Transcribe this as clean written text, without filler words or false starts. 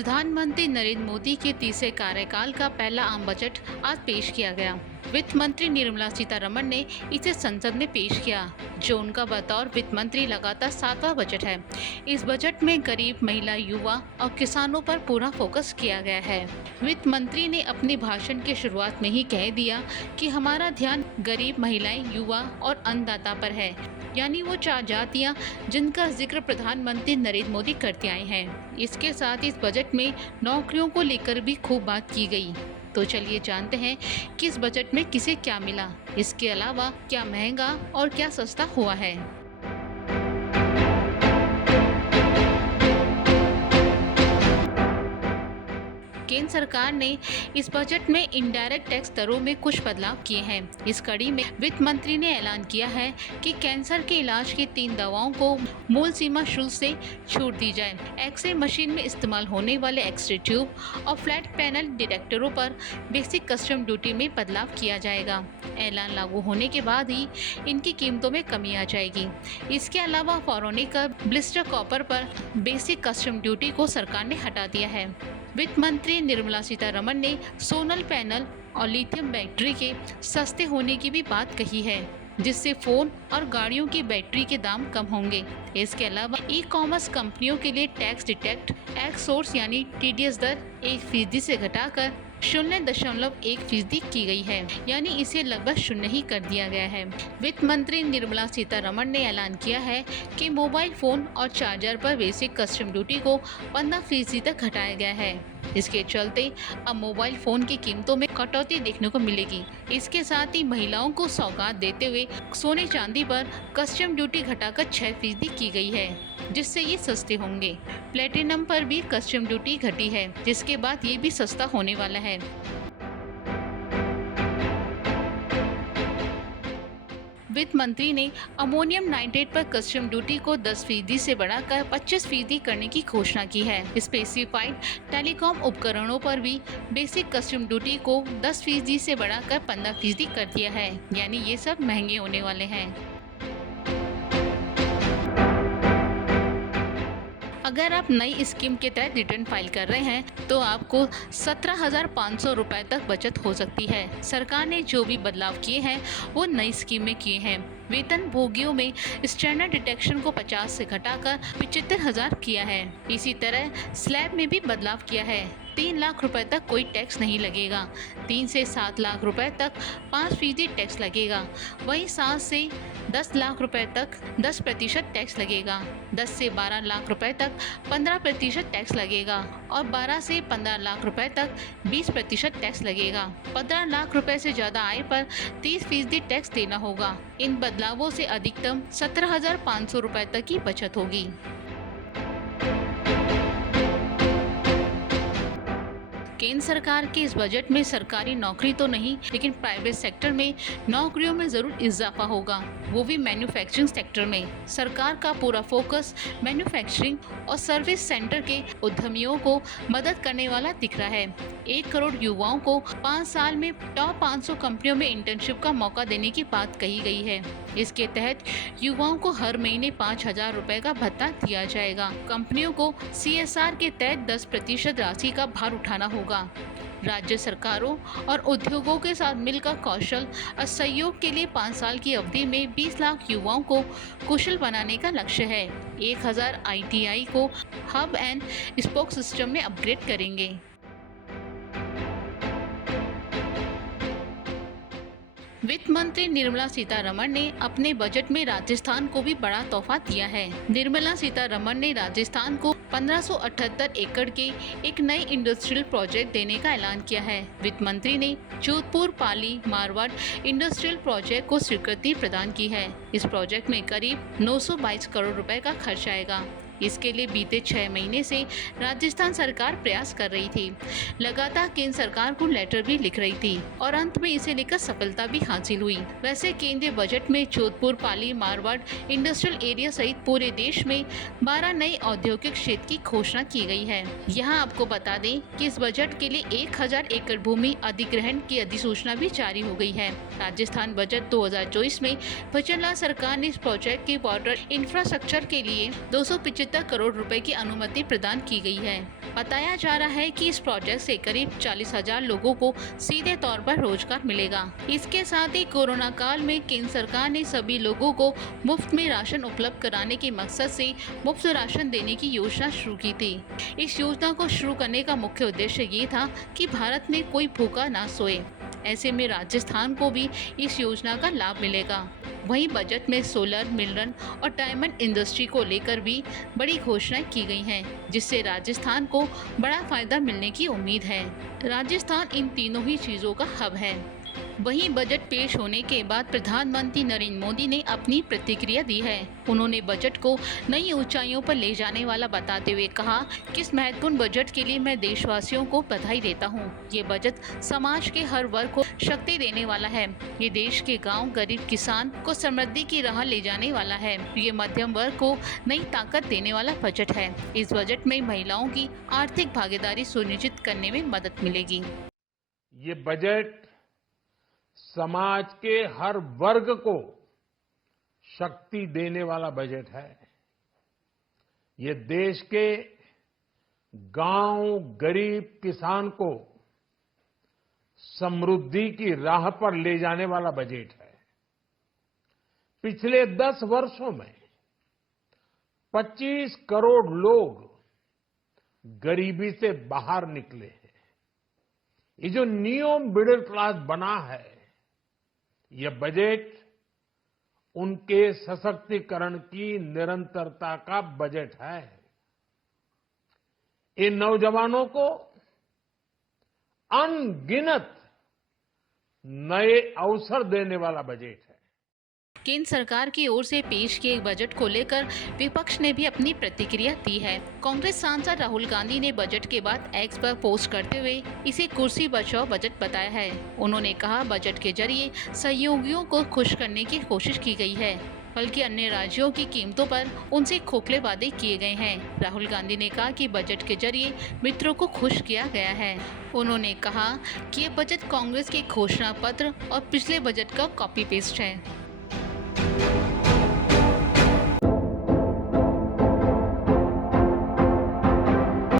प्रधानमंत्री नरेंद्र मोदी के तीसरे कार्यकाल का पहला आम बजट आज पेश किया गया। वित्त मंत्री निर्मला सीतारमण ने इसे संसद में पेश किया, जो उनका बतौर वित्त मंत्री लगातार 7वां बजट है। इस बजट में गरीब, महिला, युवा और किसानों पर पूरा फोकस किया गया है। वित्त मंत्री ने अपने भाषण की शुरुआत में ही कह दिया कि हमारा ध्यान गरीब, महिलाएं, युवा और अन्नदाता पर है, यानी वो 4 जातियां जिनका जिक्र प्रधानमंत्री नरेंद्र मोदी करते आए हैं। इसके साथ इस बजट में नौकरियों को लेकर भी खूब बात की गई। तो चलिए जानते हैं कि इस बजट में किसे क्या मिला, इसके अलावा क्या महंगा और क्या सस्ता हुआ है। केंद्र सरकार ने इस बजट में इनडायरेक्ट टैक्स दरों में कुछ बदलाव किए हैं। इस कड़ी में वित्त मंत्री ने ऐलान किया है कि कैंसर के इलाज की 3 दवाओं को मूल सीमा शुल्क से छूट दी जाए। एक्सरे मशीन में इस्तेमाल होने वाले एक्सरे ट्यूब और फ्लैट पैनल डिटेक्टरों पर बेसिक कस्टम ड्यूटी में बदलाव किया जाएगा। ऐलान लागू होने के बाद ही इनकी कीमतों में कमी आ जाएगी। इसके अलावा फॉरोनिक ब्लिस्टर कॉपर पर बेसिक कस्टम ड्यूटी को सरकार ने हटा दिया है। वित्त मंत्री निर्मला सीतारमण ने सोलर पैनल और लिथियम बैटरी के सस्ते होने की भी बात कही है, जिससे फोन और गाड़ियों की बैटरी के दाम कम होंगे। इसके अलावा ई कॉमर्स कंपनियों के लिए टैक्स डिटेक्ट एक्स सोर्स यानी TDS दर 1% से घटाकर 0.1% की गई है, यानी इसे लगभग 0 ही कर दिया गया है। वित्त मंत्री निर्मला सीतारमण ने ऐलान किया है कि मोबाइल फोन और चार्जर पर बेसिक कस्टम ड्यूटी को 15% तक घटाया गया है। इसके चलते अब मोबाइल फोन की कीमतों में कटौती देखने को मिलेगी। इसके साथ ही महिलाओं को सौगात देते हुए सोने चांदी पर कस्टम ड्यूटी घटाकर 6% की गई है, जिससे ये सस्ते होंगे। प्लेटिनम पर भी कस्टम ड्यूटी घटी है, जिसके बाद ये भी सस्ता होने वाला है। वित्त मंत्री ने अमोनियम नाइट्रेट पर कस्टम ड्यूटी को 10% से बढ़ाकर 25% करने की घोषणा की है। स्पेसिफाइड टेलीकॉम उपकरणों पर भी बेसिक कस्टम ड्यूटी को 10% से बढ़ाकर 15% कर दिया है, यानी ये सब महंगे होने वाले हैं। अगर आप नई स्कीम के तहत रिटर्न फाइल कर रहे हैं तो आपको 17,500 रुपए तक बचत हो सकती है। सरकार ने जो भी बदलाव किए हैं वो नई स्कीम में किए हैं। वेतन भोगियों में स्टैंडर्ड डिडक्शन को 50 से घटाकर 75,000 किया है। इसी तरह स्लैब में भी बदलाव किया है। 3 लाख रुपए तक कोई टैक्स नहीं लगेगा। 3 से 7 लाख रुपए तक 5% टैक्स लगेगा। वहीं 7 से 10 लाख रुपए तक 10% टैक्स लगेगा। 10 से 12 लाख रुपए तक 15% टैक्स लगेगा और 12 से 15 लाख रुपए तक 20% टैक्स लगेगा। 15 लाख रुपए से ज़्यादा आय पर 30% टैक्स देना होगा। इन बदलावों से अधिकतम 17,500 रुपए तक की बचत होगी। केंद्र सरकार के इस बजट में सरकारी नौकरी तो नहीं, लेकिन प्राइवेट सेक्टर में नौकरियों में जरूर इजाफा होगा, वो भी मैन्युफैक्चरिंग सेक्टर में। सरकार का पूरा फोकस मैन्युफैक्चरिंग और सर्विस सेंटर के उद्यमियों को मदद करने वाला दिख रहा है। 1 करोड़ युवाओं को 5 साल में टॉप 500 कंपनियों में इंटर्नशिप का मौका देने की बात कही गई है। इसके तहत युवाओं को हर महीने 5,000 रुपए का भत्ता दिया जाएगा। कंपनियों को CSR के तहत 10% राशि का भार उठाना होगा। राज्य सरकारों और उद्योगों के साथ मिलकर कौशल और सहयोग के लिए 5 साल की अवधि में 20 लाख युवाओं को कुशल बनाने का लक्ष्य है। 1000 ITI को हब एंड स्पोक सिस्टम में अपग्रेड करेंगे। वित्त मंत्री निर्मला सीतारमण ने अपने बजट में राजस्थान को भी बड़ा तोहफा दिया है। निर्मला सीतारमण ने राजस्थान को 1578 एकड़ के एक नए इंडस्ट्रियल प्रोजेक्ट देने का ऐलान किया है। वित्त मंत्री ने जोधपुर, पाली, मारवाड़ इंडस्ट्रियल प्रोजेक्ट को स्वीकृति प्रदान की है। इस प्रोजेक्ट में करीब 922 करोड़ रुपए का खर्च आएगा। इसके लिए बीते 6 महीने से राजस्थान सरकार प्रयास कर रही थी। लगातार केंद्र सरकार को लेटर भी लिख रही थी और अंत में इसे लेकर सफलता भी हासिल हुई। वैसे केंद्रीय बजट में जोधपुर, पाली, मारवाड़ इंडस्ट्रियल एरिया सहित पूरे देश में 12 नए औद्योगिक क्षेत्र की घोषणा की गई है। यहाँ आपको बता दें कि इस बजट के लिए 1000 एकड़ भूमि अधिग्रहण की अधिसूचना भी जारी हो गई है। राजस्थान बजट 2024 में वचनलाल सरकार ने इस प्रोजेक्ट के वाटर इंफ्रास्ट्रक्चर के लिए 275 175 करोड़ रुपए की अनुमति प्रदान की गई है। बताया जा रहा है कि इस प्रोजेक्ट से करीब 40,000 लोगों को सीधे तौर पर रोजगार मिलेगा। इसके साथ ही कोरोना काल में केंद्र सरकार ने सभी लोगों को मुफ्त में राशन उपलब्ध कराने के मकसद से मुफ्त राशन देने की योजना शुरू की थी। इस योजना को शुरू करने का मुख्य उद्देश्य ये था कि भारत में कोई भूखा ना सोए। ऐसे में राजस्थान को भी इस योजना का लाभ मिलेगा। वहीं बजट में सोलर, मिनरल और डायमंड इंडस्ट्री को लेकर भी बड़ी घोषणाएं की गई हैं, जिससे राजस्थान को बड़ा फायदा मिलने की उम्मीद है। राजस्थान इन तीनों ही चीजों का हब है। वहीं बजट पेश होने के बाद प्रधानमंत्री नरेंद्र मोदी ने अपनी प्रतिक्रिया दी है। उन्होंने बजट को नई ऊंचाइयों पर ले जाने वाला बताते हुए कहा कि इस महत्वपूर्ण बजट के लिए मैं देशवासियों को बधाई देता हूं। ये बजट समाज के हर वर्ग को शक्ति देने वाला है। ये देश के गांव, गरीब किसान को समृद्धि की राह ले जाने वाला है। ये मध्यम वर्ग को नई ताकत देने वाला बजट है। इस बजट में महिलाओं की आर्थिक भागीदारी सुनिश्चित करने में मदद मिलेगी। ये बजट समाज के हर वर्ग को शक्ति देने वाला बजट है। ये देश के गांव, गरीब किसान को समृद्धि की राह पर ले जाने वाला बजट है। पिछले 10 वर्षों में 25 करोड़ लोग गरीबी से बाहर निकले हैं। ये जो न्यू मिडिल क्लास बना है, ये बजट उनके सशक्तिकरण की निरंतरता का बजट है। इन नौजवानों को अनगिनत नए अवसर देने वाला बजट है। केंद्र सरकार की ओर से पेश किए बजट को लेकर विपक्ष ने भी अपनी प्रतिक्रिया दी है। कांग्रेस सांसद राहुल गांधी ने बजट के बाद एक्स पर पोस्ट करते हुए इसे कुर्सी बचाओ बजट बताया है। उन्होंने कहा, बजट के जरिए सहयोगियों को खुश करने की कोशिश की गई है, बल्कि अन्य राज्यों की कीमतों पर उनसे खोखले वादे किए गए हैं। राहुल गांधी ने कहा कि बजट के जरिए मित्रों को खुश किया गया है। उन्होंने कहा कि ये बजट कांग्रेस के घोषणा पत्र और पिछले बजट का कॉपी पेस्ट है।